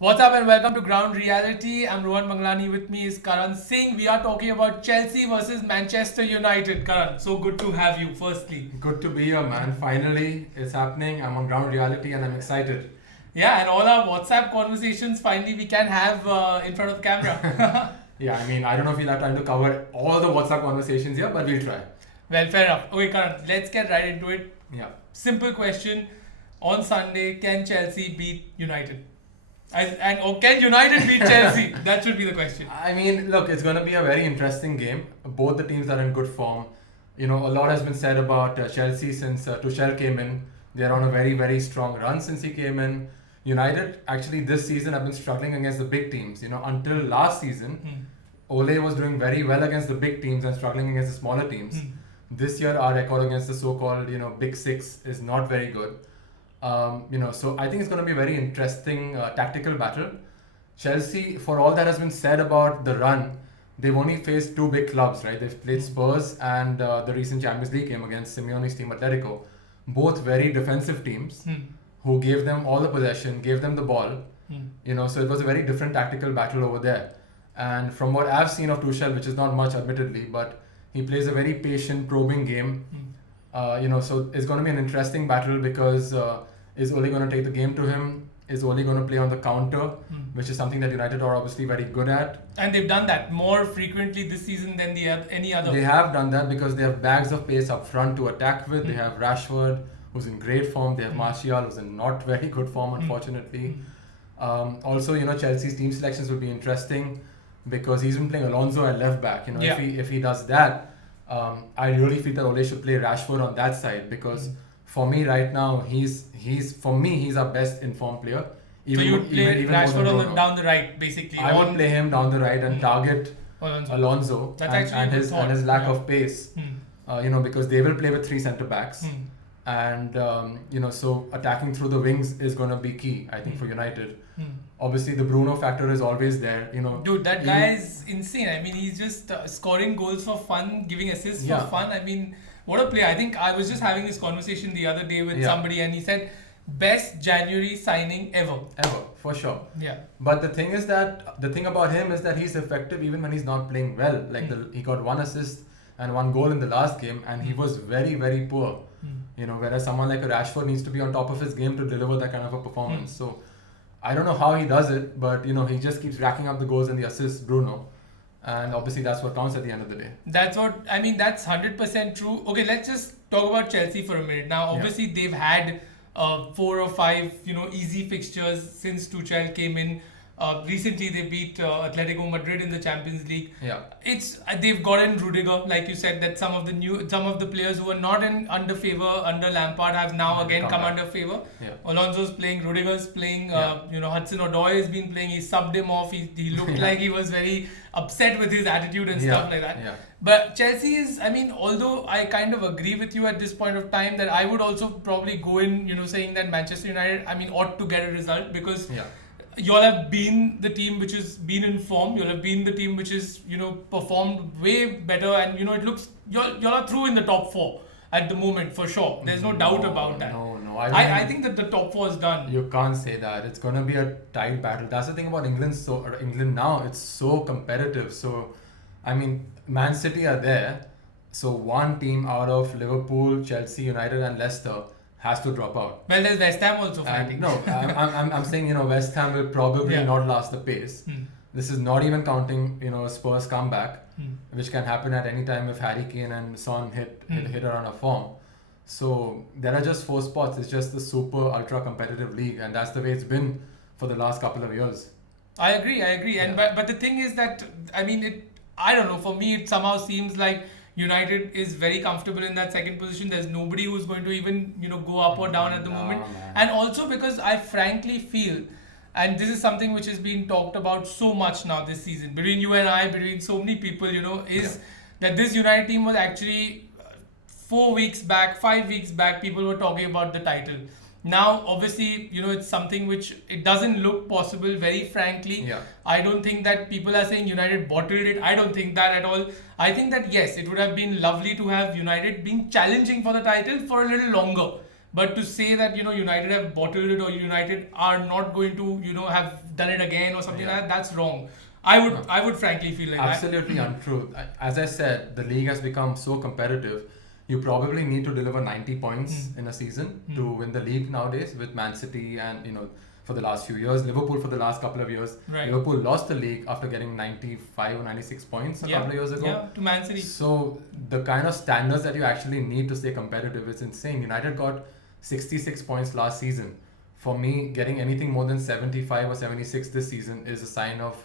What's up and welcome to Ground Reality. I'm Rohan Manglani. With me is Karan Singh. We are talking about Chelsea versus Manchester United. Karan, so good to have you. Firstly, Good to be here, man. Finally, it's happening. I'm on ground reality and I'm excited. yeah, and all our WhatsApp conversations finally we can have in front of the camera. Yeah, I mean, I don't know if we'll have time to cover all the WhatsApp conversations here, but we'll try. Well, fair enough. Okay, Karan, let's get right into it. Yeah. Simple question: on Sunday, can Chelsea beat United? Or can United beat Chelsea? That should be the question. I mean, look, it's going to be a very interesting game. Both the teams are in good form. You know, a lot has been said about Chelsea since Tuchel came in. They're on a very, very strong run since he came in. United, actually, this season have been struggling against the big teams. You know, until last season, Ole was doing very well against the big teams and struggling against the smaller teams. This year, our record against the so-called, Big Six is not very good. So I think it's going to be a very interesting tactical battle. Chelsea, for all that has been said about the run, they've only faced two big clubs, right? They've played Spurs and the recent Champions League game against Simeone's team Atletico. Both very defensive teams who gave them all the possession, gave them the ball. So it was a very different tactical battle over there. And from what I've seen of Tuchel, which is not much admittedly, but he plays a very patient, probing game. So it's going to be an interesting battle because is Ole going to take the game to him? Is Ole going to play on the counter, which is something that United are obviously very good at? And they've done that more frequently this season than any other. They have done that because they have bags of pace up front to attack with. They have Rashford, who's in great form. They have Martial, who's in not very good form, unfortunately. Also, Chelsea's team selections will be interesting because he's been playing Alonso at left back. If he does that, I really feel that Ole should play Rashford on that side because for me right now he's our best informed player. So you would play even more than Rashford Bruno. down the right, basically. I would play him down the right and target Alonso That's and, actually a and good his thought. and his lack Yeah. of pace. Because they will play with three centre backs, and so attacking through the wings is going to be key, I think, for United. Obviously, the Bruno factor is always there. Dude, that guy is insane. I mean, he's just scoring goals for fun, giving assists for Yeah. fun. I mean, what a player. I think I was just having this conversation the other day with Yeah. somebody and he said, best January signing ever. Ever, for sure. Yeah. But the thing about him is that he's effective even when he's not playing well. Like he got one assist and one goal in the last game, and he was very, very poor. Whereas someone like a Rashford needs to be on top of his game to deliver that kind of a performance. So I don't know how he does it, but he just keeps racking up the goals and the assists, Bruno. And obviously that's what counts at the end of the day. That's 100% true. Okay, let's just talk about Chelsea for a minute. Now, obviously, they've had 4 or 5, easy fixtures since Tuchel came in. Recently, they beat Atletico Madrid in the Champions League. Yeah. They've gotten Rudiger, like you said, that some of the players who were not under favor under Lampard have now again come come back. under favor. Yeah. Alonso's playing, Rudiger's playing. Yeah. Hudson Odoi has been playing. He subbed him off. He looked like he was very upset with his attitude and stuff like that. Yeah. But Chelsea is, although I kind of agree with you at this point of time that I would also probably go in, saying that Manchester United, ought to get a result because Yeah. you'll have been the team which has been in form. You'll have been the team which is, performed way better, and it looks you're are through in the top 4 at the moment for sure. There's no doubt about that. No. I think that the top 4 is done. You can't say that. It's gonna be a tight battle. That's the thing about England. England now, it's so competitive. So, Man City are there. So one team out of Liverpool, Chelsea, United, and Leicester has to drop out. Well, there's West Ham also And fighting. no, I'm saying West Ham will probably Yeah. not last the pace. This is not even counting Spurs comeback, Hmm. which can happen at any time if Harry Kane and Son hit a run of form. So there are just 4 spots. It's just the super ultra competitive league, and that's the way it's been for the last couple of years. I agree, and but the thing is that I don't know. For me, it somehow seems like United is very comfortable in that second position. There's nobody who's going to even go up or down at the No, moment, man. and also because I frankly feel, and this is something which has been talked about so much now this season between you and I, between so many people, is that this United team was actually 4 weeks back, 5 weeks back, people were talking about the title. Now, obviously, it's something which it doesn't look possible, very frankly. Yeah. I don't think that people are saying United bottled it. I don't think that at all. I think that yes, it would have been lovely to have United being challenging for the title for a little longer. But to say that United have bottled it or United are not going to have done it again or something like that, that's wrong. I would frankly feel like absolutely untrue. As I said, the league has become so competitive. You probably need to deliver 90 points in a season to win the league nowadays. With Man City and for the last few years, Liverpool for the last couple of years. Right. Liverpool lost the league after getting 95 or 96 points a couple of years ago. Yeah, to Man City. So the kind of standards that you actually need to stay competitive is insane. United got 66 points last season. For me, getting anything more than 75 or 76 this season is a sign of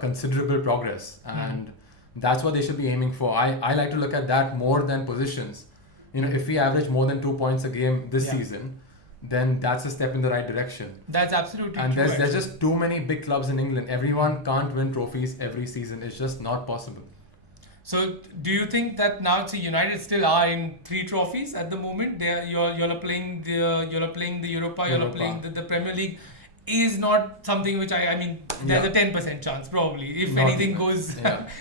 considerable progress, and that's what they should be aiming for. I like to look at that more than positions. If we average more than 2 points a game this season, then that's a step in the right direction. That's absolutely and true. And there's just too many big clubs in England. Everyone can't win trophies every season. It's just not possible. So, do you think that now, United still are in 3 trophies at the moment? You're playing the Europa. You're playing the Premier League. Is not something which I mean. There's a 10% chance probably if not anything goes.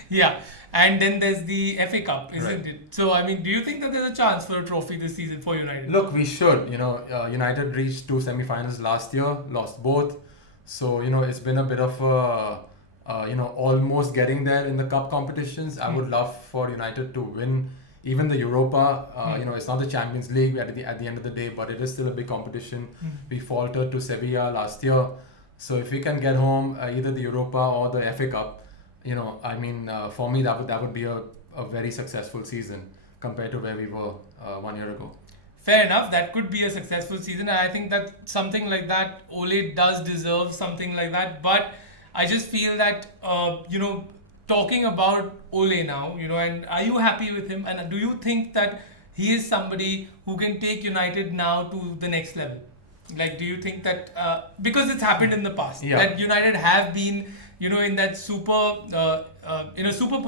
Yeah. And then there's the FA Cup, isn't it? So I mean, do you think that there's a chance for a trophy this season for United? Look, we should. United reached 2 semi-finals last year, lost both. So it's been a bit of a almost getting there in the cup competitions. I would love for United to win even the Europa. It's not the Champions League at the end of the day, but it is still a big competition. We faltered to Sevilla last year. So if we can get home either the Europa or the FA Cup, for me that would be a very successful season compared to where we were 1 year ago. Fair enough, that could be a successful season, and I think that something like that, Ole does deserve something like that. But I just feel that talking about Ole now, and are you happy with him? And do you think that he is somebody who can take United now to the next level? Like, do you think that because it's happened in the past that United have been in that super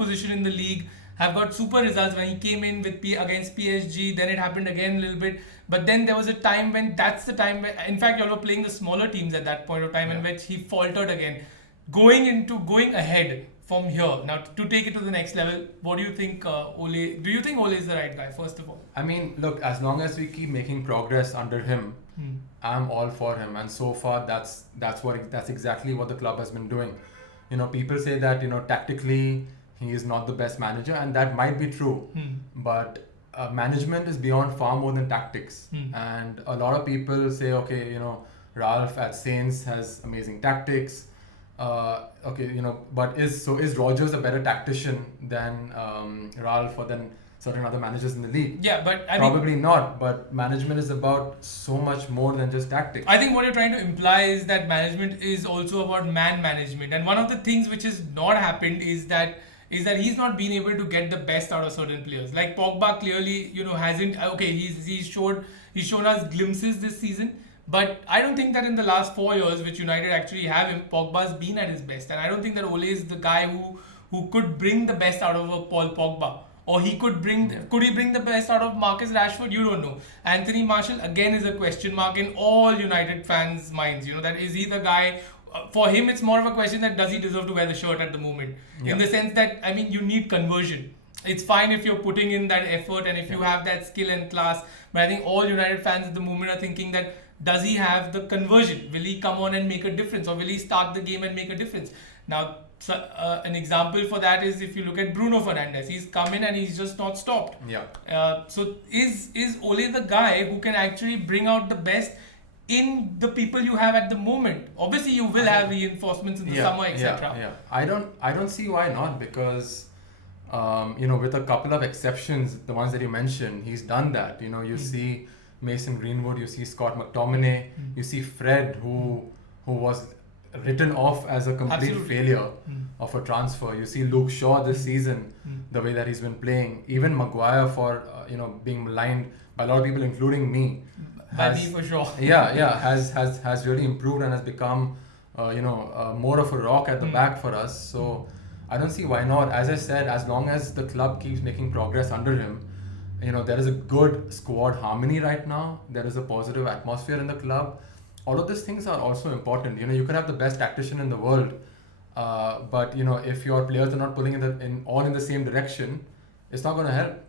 position in the league, have got super results when he came in against PSG. Then it happened again a little bit, but then there was a time when that's the time when, in fact, you were playing the smaller teams at that point of time, in which he faltered again. Going ahead from here now to take it to the next level, what do you think, Ole? Do you think Ole is the right guy, first of all? I mean, look, as long as we keep making progress under him, I'm all for him, and so far that's exactly what the club has been doing. People say that tactically he is not the best manager, and that might be true, but management is beyond far more than tactics. And a lot of people say, okay, Ralph at Saints has amazing tactics. But is Rodgers a better tactician than Ralph or than certain other managers in the league? Yeah, but probably not. But management is about so much more than just tactics. I think what you're trying to imply is that management is also about man management, and one of the things which has not happened is that he's not been able to get the best out of certain players. Like Pogba clearly, hasn't. Okay, he's shown us glimpses this season. But I don't think that in the last 4 years, which United actually have him, Pogba's been at his best. And I don't think that Ole is the guy who could bring the best out of a Paul Pogba. Or could he bring the best out of Marcus Rashford? You don't know. Anthony Martial, again, is a question mark in all United fans' minds. That is he the guy? For him, it's more of a question that does he deserve to wear the shirt at the moment? In the sense that, you need conversion. It's fine if you're putting in that effort and if you have that skill and class. But I think all United fans at the moment are thinking that, does he have the conversion? Will he come on and make a difference, or will he start the game and make a difference? Now, an example for that is if you look at Bruno Fernandes. He's come in and he's just not stopped. So is Ole the guy who can actually bring out the best in the people you have at the moment? Obviously, you will have reinforcements in the summer, etc. I don't see why not, because with a couple of exceptions, the ones that you mentioned, he's done that. You see Mason Greenwood, you see Scott McTominay, you see Fred, who was written off as a complete failure of a transfer. You see Luke Shaw this season, the way that he's been playing. Even Maguire, for being maligned by a lot of people, including me, for sure. has really improved and has become more of a rock at the back for us. So I don't see why not. As I said, as long as the club keeps making progress under him, there is a good squad harmony right now. There is a positive atmosphere in the club. All of these things are also important. You could have the best tactician in the world, but if your players are not pulling in the same direction, it's not going to help.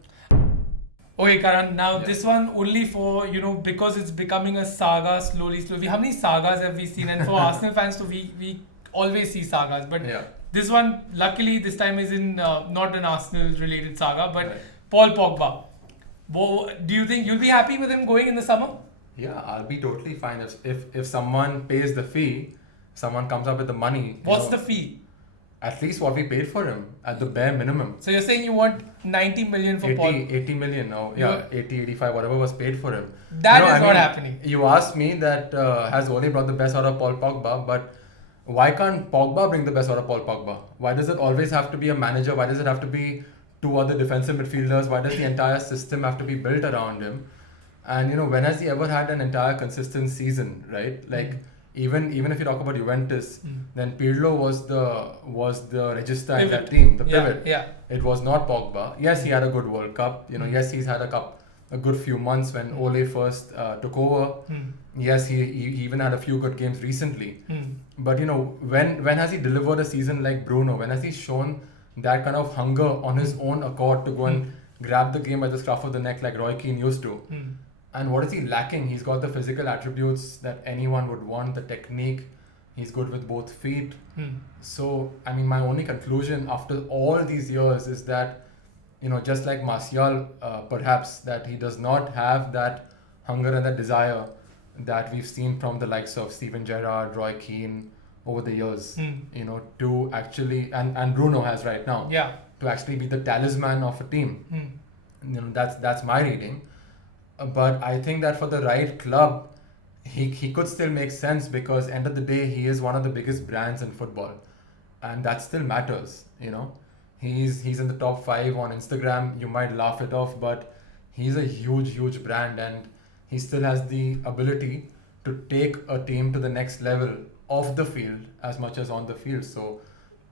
Okay, Karan, now Yeah. this one only for, because it's becoming a saga slowly. How many sagas have we seen? And for Arsenal fans, too, we always see sagas. But Yeah. this one, luckily, this time is in not an Arsenal related saga, but Right. Paul Pogba. Do you think you'll be happy with him going in the summer? Yeah, I'll be totally fine if someone pays the fee, someone comes up with the money. What's the fee? At least what we paid for him at the bare minimum. So you're saying you want 90 million for 80, Paul? 80 million now. Yeah, 80, 85, whatever was paid for him. That is not happening. You asked me that has Ole brought the best out of Paul Pogba, but why can't Pogba bring the best out of Paul Pogba? Why does it always have to be a manager? Why does it have to be two other defensive midfielders? Why does the entire system have to be built around him? And when has he ever had an entire consistent season, right? Like even if you talk about Juventus, then Pirlo was the register in that team, the pivot. Yeah. It was not Pogba. Yes, he had a good World Cup. Yes, he's had a good few months when Ole first took over. Yes, he even had a few good games recently. But when has he delivered a season like Bruno? When has he shown that kind of hunger on his own accord to go and grab the game by the scruff of the neck like Roy Keane used to? And what is he lacking? He's got the physical attributes that anyone would want, the technique. He's good with both feet. So, I mean, my only conclusion after all these years is that, just like Martial, perhaps, that he does not have that hunger and that desire that we've seen from the likes of Steven Gerrard, Roy Keane over the years, to actually, and Bruno has right now, to actually be the talisman of a team. That's my reading. But I think that for the right club, he could still make sense because end of the day, he is one of the biggest brands in football. And that still matters, He's in the top 5 on Instagram. You might laugh it off, but he's a huge brand and he still has the ability to take a team to the next level off the field as much as on the field. So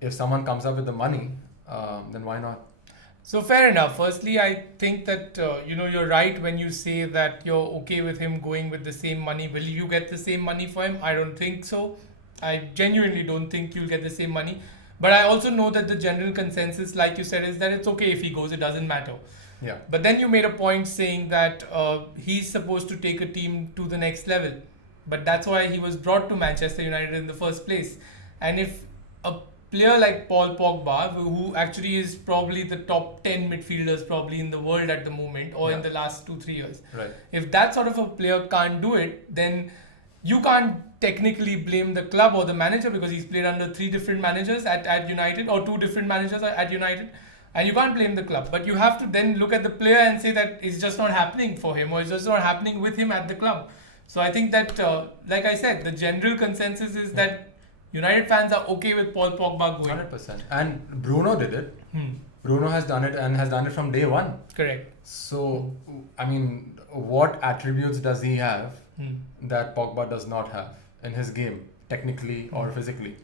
if someone comes up with the money, then why not? So fair enough. Firstly, I think that you're right when you say that you're okay with him going with the same money. Will you get the same money for him? I don't think so. I genuinely don't think you'll get the same money. But I also know that the general consensus, like you said, is that it's okay if he goes. It doesn't matter. Yeah. But then you made a point saying that he's supposed to take a team to the next level. But that's why he was brought to Manchester United in the first place. And if a player like Paul Pogba, who actually is probably the top 10 midfielders probably in the world at the moment or in the last 2-3 years. Right. If that sort of a player can't do it, then you can't technically blame the club or the manager because he's played under 3 different managers at United or 2 different managers at United. And you can't blame the club. But you have to then look at the player and say that it's just not happening for him or it's just not happening with him at the club. So I think that, like I said, the general consensus is that United fans are okay with Paul Pogba going. 100%. And Bruno did it. Bruno has done it and has done it from day one. Correct. So, I mean, what attributes does he have that Pogba does not have in his game, technically or physically?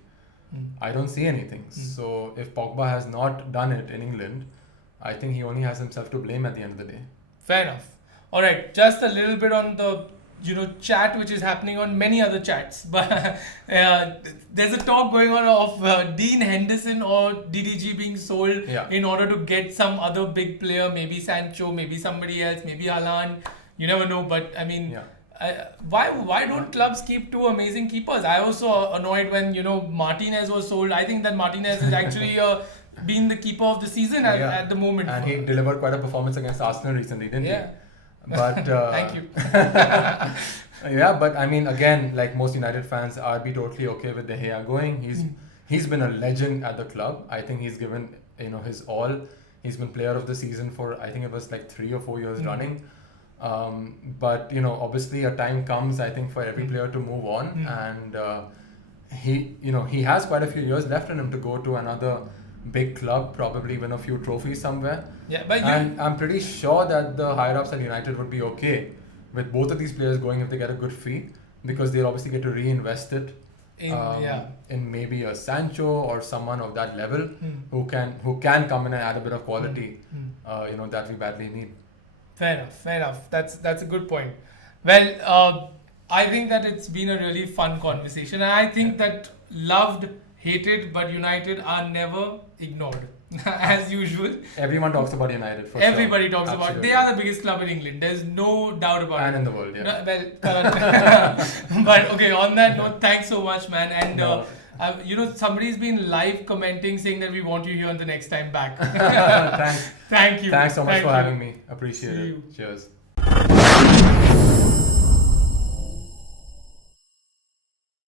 I don't see anything. So, if Pogba has not done it in England, I think he only has himself to blame at the end of the day. Fair enough. All right, just a little bit on the chat which is happening on many other chats, but there's a talk going on of Dean Henderson or DDG being sold in order to get some other big player, maybe Sancho, maybe somebody else, maybe Haaland. You never know, but I mean, why don't clubs keep 2 amazing keepers? I also annoyed when Martinez was sold. I think that Martinez is actually been the keeper of the season at the moment. And he delivered quite a performance against Arsenal recently, didn't he? But thank you. But I mean, again, like most United fans, I'd be totally okay with De Gea going. He's been a legend at the club. I think he's given his all. He's been player of the season for I think it was like 3 or 4 years running. But obviously a time comes I think for every player to move on, and he has quite a few years left in him to go to another big club, probably win a few trophies somewhere. And I'm pretty sure that the higher ups at United would be okay with both of these players going if they get a good fee, because they'll obviously get to reinvest it in maybe a Sancho or someone of that level who can come in and add a bit of quality that we badly need. Fair enough. That's a good point. Well, I think that it's been a really fun conversation, and I think that loved, hated, but United are never ignored. as usual. Everyone talks about United. For Everybody sure. talks about. Absolutely. They are the biggest club in England. There's no doubt about And it. in the world, yeah. No, well, but okay. On that note, thanks so much, man. And No. somebody's been live commenting saying that we want you here on the next time back. Thanks. Thank you. Thanks so much Thank for you. having me. Appreciate See it. you. Cheers.